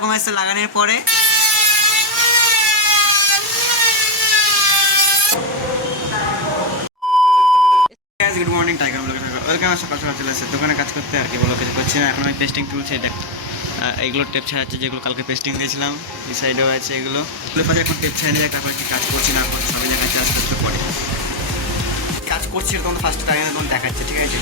এরকম এসে লাগানোর পরে গুড মর্নিং টাইগার ওয়েলকাম। সকাল সকাল চলে এসেছে দোকানে কাজ করতে আর কি বলো, কিছু করছি না এখন। আমি পেস্টিং চলছে, দেখ এইগুলো টেপ ছাড়াচ্ছে যেগুলো কালকে পেস্টিং দিয়েছিলাম, এই সাইডেও আছে এগুলো পাশে। এখন টেপ ছাড়িয়ে যায়, তারপরে কি কাজ করছি না করছি সবই দেখাচ্ছি আস্তে আস্তে পরে। কাজ করছি তখন ফার্স্ট টাইম তখন দেখাচ্ছে, ঠিক আছে।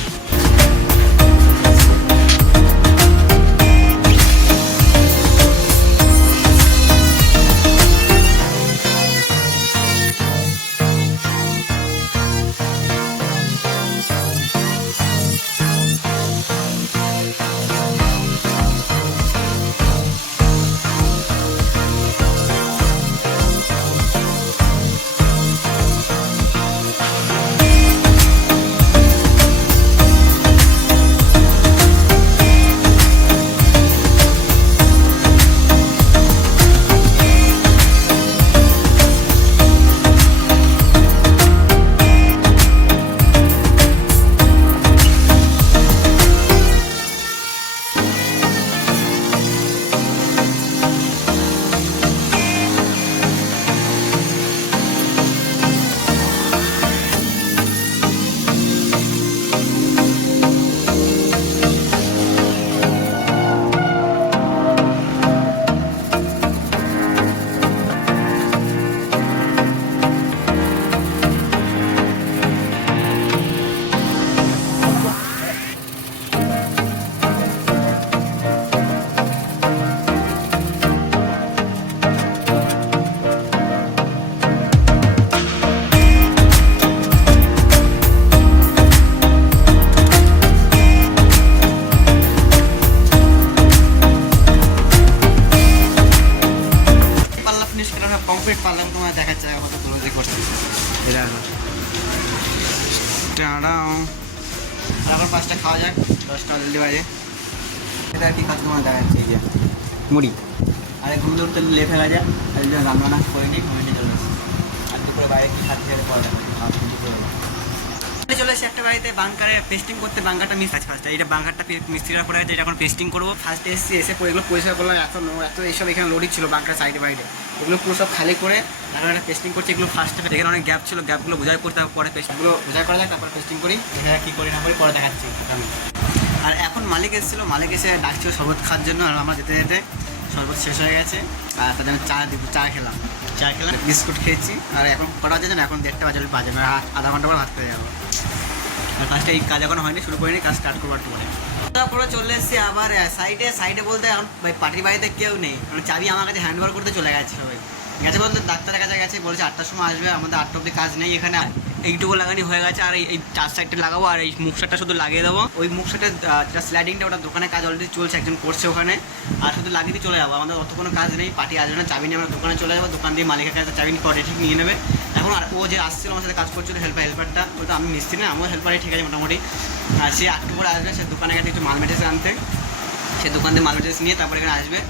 কমপ্লিট পারলাম, তোমার দেখাচ্ছে কত ক্লোজই করছি এটা। এখন 5টা খাওয়া যাক, 10টা জলদি বাজে। এটা আর কি কাজ তোমার দেখাচ্ছে, এই যে মুড়ি আর ঘুম ধরতে লেট হয়ে যায়। আর রান্না করিনি, কমিটি চলে আসছে। আর দুপুরে বাইরে কি খাচ্ছে পরে চলে এসে একটা বাড়িতে বাংকারে পেস্টিং করতে। বাংকারটা মিস আছে ফার্স্টে, এটা বাংকারটা মিস্ত্রিরা করে আছে, এটা এখন পেস্টিং করবো। ফার্স্টে এসে পরে এগুলো পরিষ্কার করলাম। এত এইসব এখানে লোডিং ছিল বাংকার সাইডে বাইরে, ওগুলো পুরো সব খালি করে তারপরে একটা পেস্টিং করছি। এগুলো ফার্স্টে এখানে অনেক গ্যাপ ছিল, গ্যাপগুলো বোঝাই করতে হবে, পরে পেস্টগুলো বোঝাই করা যায়, তারপর পেস্টিং করি। এখানে কী করি না করি পরে দেখাচ্ছি আমি। আর এখন মালিক এসেছিলো, মালিক এসে ডাকছিল শরবত খাওয়ার জন্য। আর আমরা যেতে যেতে শরবত শেষ হয়ে গেছে, আর তাদের চা খেলাম, বিস্কুট খেয়েছি। আর এখন কটা বাজে না, এখন 1:30 বাজে, আধা ঘন্টা পর ভাত পেয়ে যাবো। আর ফার্স্টে এই কাজ এখন হয়নি, শুরু করিনি, কাজ স্টার্ট করবো একটু পরে। তারপরে চলে এসেছি আবার সাইডে বলতে এখন পার্টির বাড়িতে কেউ নেই, মানে চাবি আমার কাছে হ্যান্ড ওভার করতে চলে গেছে সবাই। গেছে বলতে ডাক্তারের কাছে গেছে, বলেছে 8টার সময় আসবে। আমাদের 8টা অব্দি কাজ নেই এখানে। এইটুকু লাগানি হয়ে গেছে, আর এই 4 সাইডটা লাগাবো, আর এই মুখ সাইডটা শুধু লাগিয়ে দেবো। ওই মুখ সাইডের যেটা স্লাইডিংটা, ওটা দোকানে কাজ অলরেডি চলছে, একজন করছে ওখানে। আর শুধু লাগিয়ে দিয়ে চলে যাবো, আমাদের অত কোনো কাজ নেই। পার্টি আসবে না, চাবি নিয়ে আমরা দোকানে চলে যাবো, দোকান দিয়ে মালিকের কাছে চাবি পরে ঠিক নিয়ে নেবে। এখন আর ও যে আসছিল আমার সাথে কাজ করছিল হেল্পারটা, ওটা আমি মিস্ত্রি না, আমিও হেল্পারই, ঠিক আছে মোটামুটি। আর সে 8টা করে আসবে, সে দোকানে গেছে একটু মাল মেটেরিয়ালস আনতে। সে দোকান থেকে মাল মেটেরিয়ালস নিয়ে তারপরে এখানে আসবে,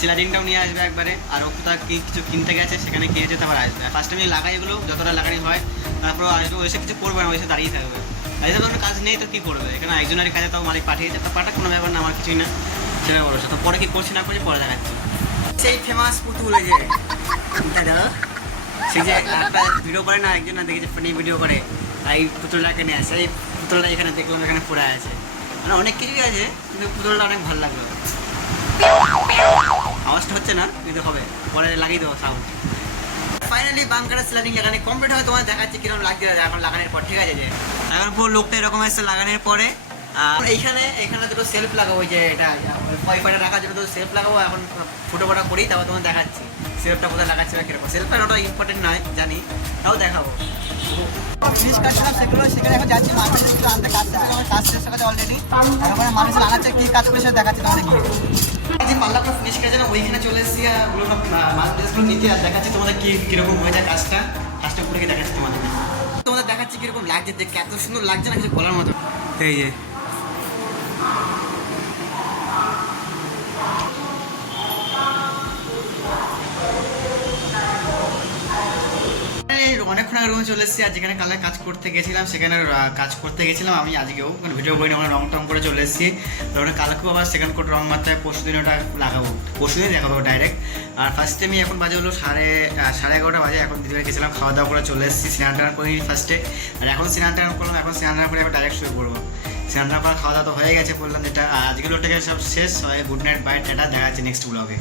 সিলারিংটাও নিয়ে আসবে একবারে। আর ও কোথাও কিছু কিনতে গেছে, সেখানে কিনেছে, তারপর আসবে। ফার্স্টে আমি লাগাই এগুলো যতটা লাগানি হয়, তারপর আসবে। ও এসে কিছু করবে না, ও এসে দাঁড়িয়ে থাকবে। আর এসে কোনো কাজ নেই তো কী করবে, এখানে একজনের কাজে তাও মালিক পাঠিয়েছে, তো পাঠাক, কোনো ব্যাপার না, আমার কিছুই না, সেটা বলো। তো পরে কি করছি না করছি পরে দেখাচ্ছি। সেই ফেমাস পুতুল যে সে যে একটা ভিডিও করে না, একজন না দেখেছে ফোনে ভিডিও করে, এই পুতুলটাকে নিয়ে আসে। এই পুতুলটা এখানে দেখলাম, এখানে পড়ে আছে, মানে অনেক কিছুই আছে, কিন্তু পুতুলটা অনেক ভালো লাগলো। আওয়াজটা হচ্ছে না কিন্তু হবে, পরে লাগিয়ে দেবো সাউন্ড। ফাইনালি বাংকারের স্লাইডিং লাগানি কমপ্লিট হয়, তোমার দেখাচ্ছি কিরকম লাগছে এখন লাগানোর পর, ঠিক আছে। যে এখন পুরো লোকটা এরকম এসে লাগানোর পরে এইখানে দুটো সেলফ লাগাবো, যে এটা ওয়াইফাইটা রাখার জন্য দুটো সেলফ লাগাবো। এখন ফটো করি, তারপর তোমার দেখাচ্ছি সেলফটা কোথায় লাগাচ্ছি বা কিরকম। সেলফটা ওটা ইম্পর্টেন্ট নয় জানি, তাও দেখাবো। জিনিস কাটছিলাম সেগুলো, সেখানে এখন যাচ্ছি মানুষের আনতে, কাজ শেষ হয়ে গেছে অলরেডি। তারপরে মানুষের আনাচ্ছে কী কাজ করে সেটা দেখাচ্ছি তোমাদের। যে পাল্লাগুলো ফিনিশ কাজে না, ওইখানে চলে এসেছি ওগুলো সব মাল ড্রেসগুলো নিতে। আর দেখাচ্ছি তোমাদের কীরকম হয়ে যায় কাজটা করে গিয়ে দেখাচ্ছি তোমাদের দেখাচ্ছি কীরকম লাগছে, দেখে এত সুন্দর লাগছে না কিছু বলার মতো। এই যে অনেকক্ষণ রুমে চলে এসেছি। আর যেখানে কালার কাজ করতে গেছিলাম সেখানে কাজ করতে গেছিলাম আমি আজকেও, মানে ভিডিও করিনি, ওখানে রং টং করে চলে এসেছি। ওখানে কালকেও আবার সেকেন্ড কোট রং মাত্রায় পরশু দিন ওটা লাগাবো, পরশু দিন দেখাবো ডাইরেক্ট। আর ফার্স্টে আমি এখন বাজে হলো সাড়ে 11:30 বাজে। এখন দিদিভাই গেছিলাম, খাওয়া দাওয়া করে চলে এসেছি, স্নান টান করিনি ফার্স্টে। আর এখন স্নান টান করলাম, এখন স্নান টান করে আবার ডাইরেক্ট শুয়ে পড়বো। স্নান টান করা খাওয়া দাওয়া তো হয়ে গেছে, বললাম যেটা আজকের ওটাকে সব শেষ হয়। গুড নাইট, বাই, টাটা, দেখা যাচ্ছে নেক্সট ব্লগে।